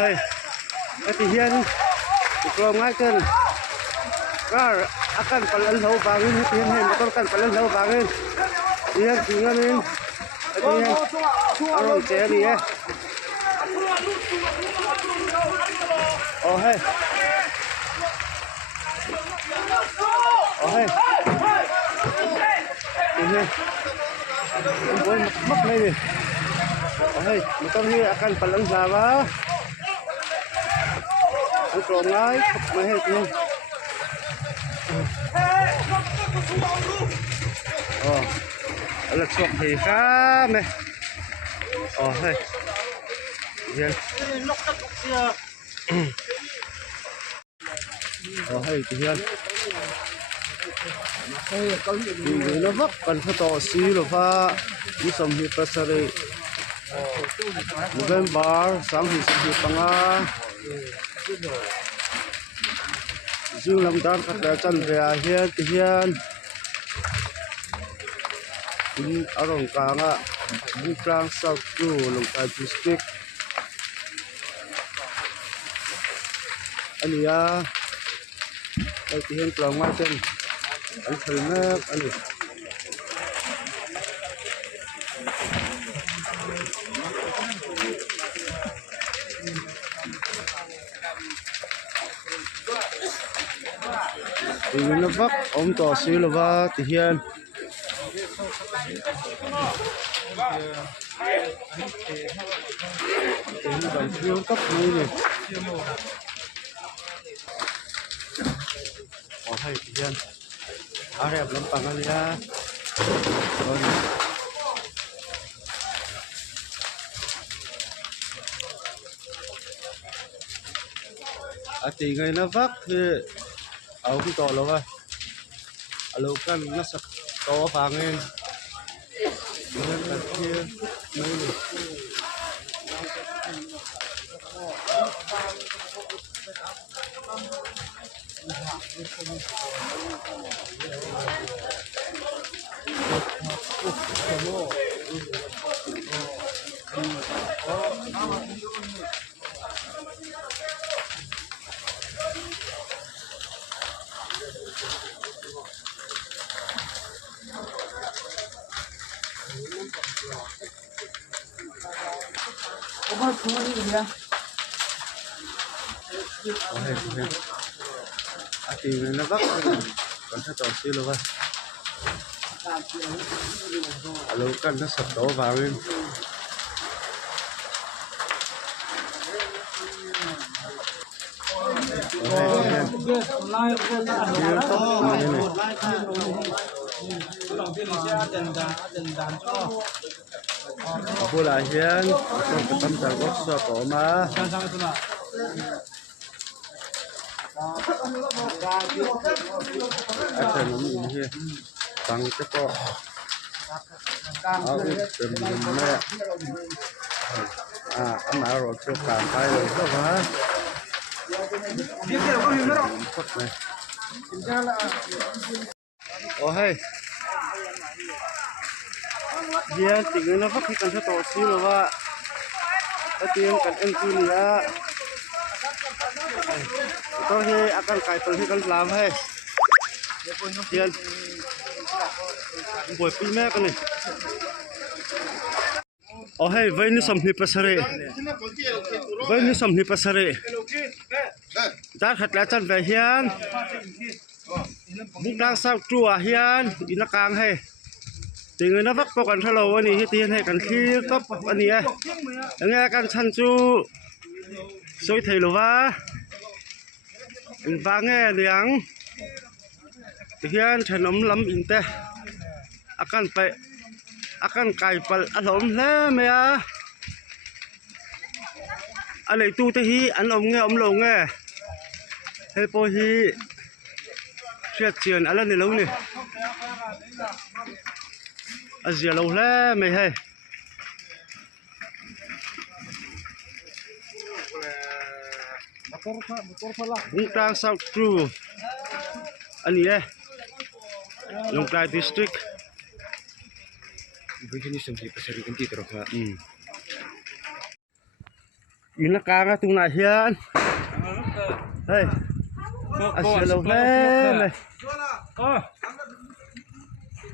hey ati hian ikrom ngai ken car akan palal ho bangin hian hen motor kan palal ho bangin hian tingamin ati hian arong che ni oh hey ini boleh mak ni hey motor ni akan palang sama ikrom ngai mai he ni oh ala sok hi kha me oh hey hian oh hey hian nó vấp cần phải tỏ xí rồi pha như sầm hi pasare November sáng hi tăng á dương làm đan các đại chân về hiên in arong kang á Buklang South Chu Longkai district anh ya đây thì hiện trường ngoài trên anh thử nè anh thì nó vấp ông tỏ xí là va thì hiện tính bằng phiếu cấp như này oh hay hian arep lampang alia ati ngai na vak he au ki to lo wa alo kan na sak to phangin nên là kia nơi này thì nó vắt còn sẽ tỏ xíu luôn alo căn nó sập đổ vào lên bữa lại hiền trong cái tấm trà gốc sơ cổ mà akan ini here tang cepo aku benar anh nào rồi cho cả tay rồi đó hả oh hey dia tinggal apa kita sẽ tỏ xí rồi và tiền cần ăn cư nữa tôi thì akan cài từ khi cần làm hay tiền buổi pin mẹ cái này hey với nó sầm hi pasare với nó sầm hi pasare đã khát lá chân về hiền Buklang South Chu hiền in kang hay thì người nó vấp vàoกันthaloอันนี้ที่ให้กันขี้ก็อันนี้ยังไงกันชันจูสวยเทลว่าvang nghe liang hian thanom lam in te akan kai pal alom hle mea alei tu te hi an om lo nge he po hi chiat chian ala ni lo ni azia lo hle me he Buklang South Chu ani Longkai district begini sampai pasar ganti terus อินกลางตุงนาเฮียนเฮ้ยอาเสียลงเลย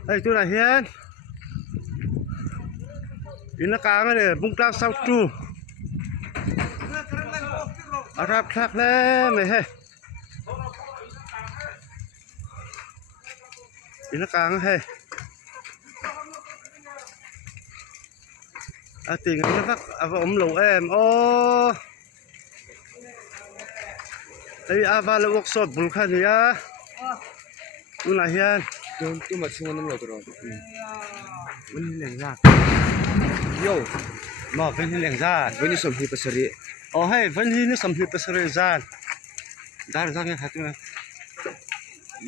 เฮ้ยตุงนาเฮียนอินกลางเลยบุ้งกลางเสาจูอารับคลักเลยไม่เฮ้ยอินกลางเฮ้ยอาติงนักอาผมหลงโอ้ไอ้อาบาลวกสดบุลคานียตุนาเฮียนtu mà chung nó lột rồi vẫn liền ra yo มาเป็นที่เลี้ยงจาน vẫn đi sầm hi pasari โอ้ให้วันนี้นี่สมหิตประเสริฐจานดาร์ยังขัดมั้ย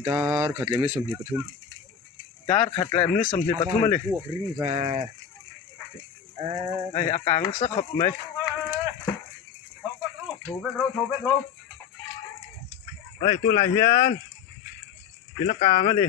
dar khat le me sầm hi pathum ดาร์ขัดแลมนี่สมหิตปฐุมเลย puak ring va ไอ้อากางสักขบไหม thâu vết rô เฮ้ยตุนาเฮียนอินกลางอ่ะดิ